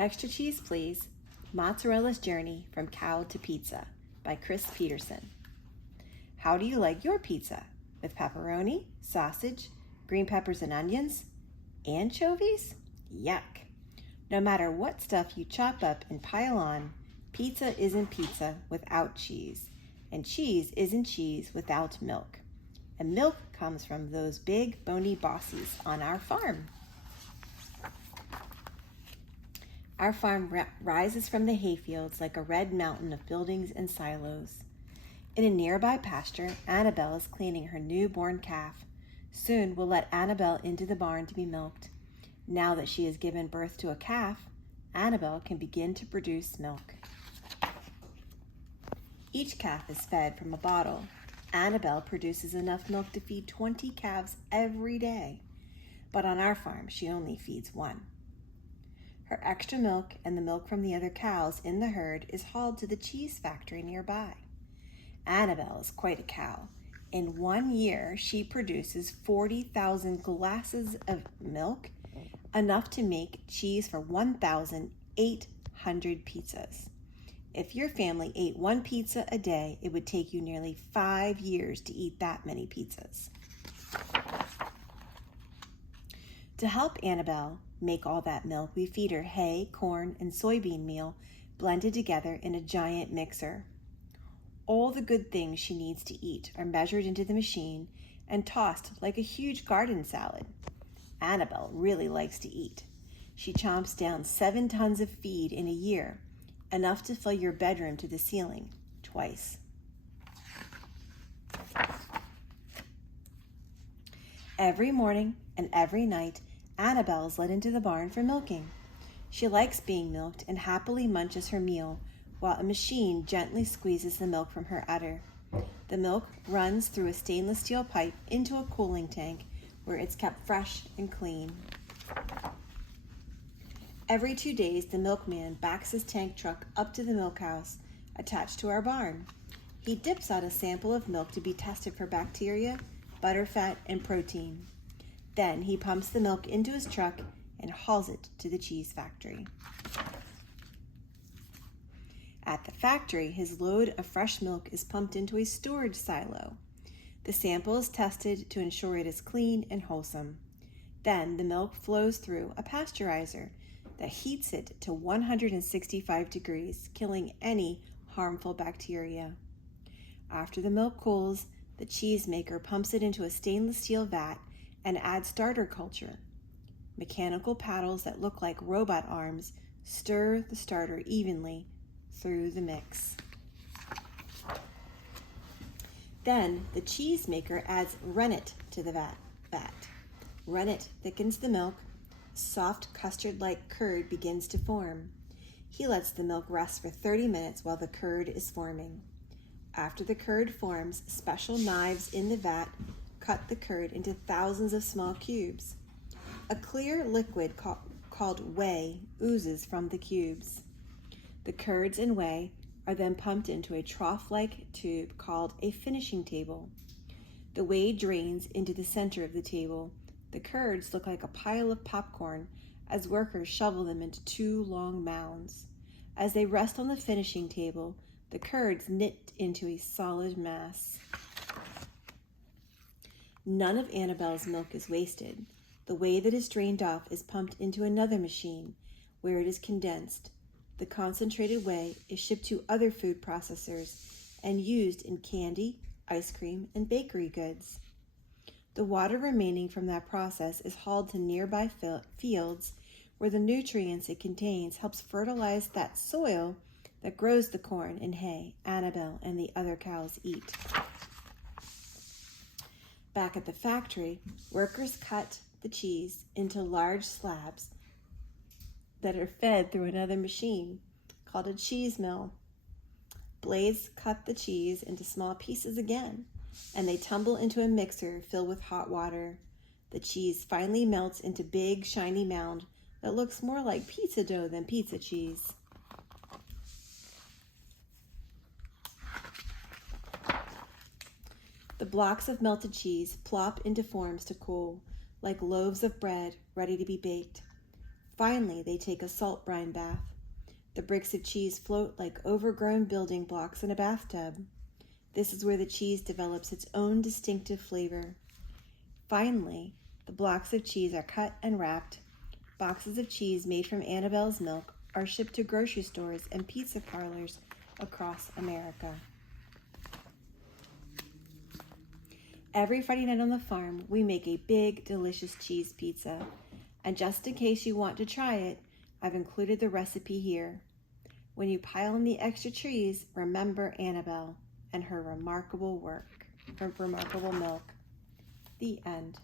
Extra cheese, please. Mozzarella's Journey from Cow to Pizza by Peterson. How do you like your pizza? With pepperoni, sausage, green peppers and onions? Anchovies? Yuck. No matter what stuff you chop up and pile on, pizza isn't pizza without cheese, and cheese isn't cheese without milk. And milk comes from those big bony bossies on our farm. Our farm rises from the hayfields like a red mountain of buildings and silos. In a nearby pasture, Annabelle is cleaning her newborn calf. Soon we'll let Annabelle into the barn to be milked. Now that she has given birth to a calf, Annabelle can begin to produce milk. Each calf is fed from a bottle. Annabelle produces enough milk to feed 20 calves every day. But on our farm, she only feeds one. Her extra milk and the milk from the other cows in the herd is hauled to the cheese factory nearby. Annabelle is quite a cow. In 1 year, she produces 40,000 glasses of milk, enough to make cheese for 1,800 pizzas. If your family ate one pizza a day, it would take you nearly 5 years to eat that many pizzas. To help Annabelle make all that milk, we feed her hay, corn, and soybean meal blended together in a giant mixer. All the good things she needs to eat are measured into the machine and tossed like a huge garden salad. Annabelle really likes to eat. She chomps down 7 tons of feed in a year, enough to fill your bedroom to the ceiling twice. Every morning and every night, Annabelle is let into the barn for milking. She likes being milked and happily munches her meal while a machine gently squeezes the milk from her udder. The milk runs through a stainless steel pipe into a cooling tank where it's kept fresh and clean. Every 2 days, the milkman backs his tank truck up to the milk house attached to our barn. He dips out a sample of milk to be tested for bacteria, butterfat, and protein. Then he pumps the milk into his truck and hauls it to the cheese factory. At the factory, his load of fresh milk is pumped into a storage silo. The sample is tested to ensure it is clean and wholesome. Then the milk flows through a pasteurizer that heats it to 165 degrees, killing any harmful bacteria. After the milk cools, the cheesemaker pumps it into a stainless steel vat and adds starter culture. Mechanical paddles that look like robot arms stir the starter evenly through the mix. Then the cheesemaker adds rennet to the vat. Rennet thickens the milk. Soft custard-like curd begins to form. He lets the milk rest for 30 minutes while the curd is forming. After the curd forms, special knives in the vat cut the curd into thousands of small cubes. A clear liquid called whey oozes from the cubes. The curds and whey are then pumped into a trough-like tube called a finishing table. The whey drains into the center of the table. The curds look like a pile of popcorn as workers shovel them into 2 long mounds. As they rest on the finishing table, the curds knit into a solid mass. None of Annabelle's milk is wasted. The whey that is drained off is pumped into another machine where it is condensed. The concentrated whey is shipped to other food processors and used in candy, ice cream, and bakery goods. The water remaining from that process is hauled to nearby fields where the nutrients it contains helps fertilize that soil that grows the corn and hay Annabelle and the other cows eat. Back at the factory, workers cut the cheese into large slabs that are fed through another machine called a cheese mill. Blades cut the cheese into small pieces again, and they tumble into a mixer filled with hot water. The cheese finally melts into big, shiny mound that looks more like pizza dough than pizza cheese. The blocks of melted cheese plop into forms to cool, like loaves of bread ready to be baked. Finally, they take a salt brine bath. The bricks of cheese float like overgrown building blocks in a bathtub. This is where the cheese develops its own distinctive flavor. Finally, the blocks of cheese are cut and wrapped. Boxes of cheese made from Annabelle's milk are shipped to grocery stores and pizza parlors across America. Every Friday night on the farm, we make a big, delicious cheese pizza. And just in case you want to try it, I've included the recipe here. When you pile in the extra cheese, remember Annabelle and her remarkable milk. The end.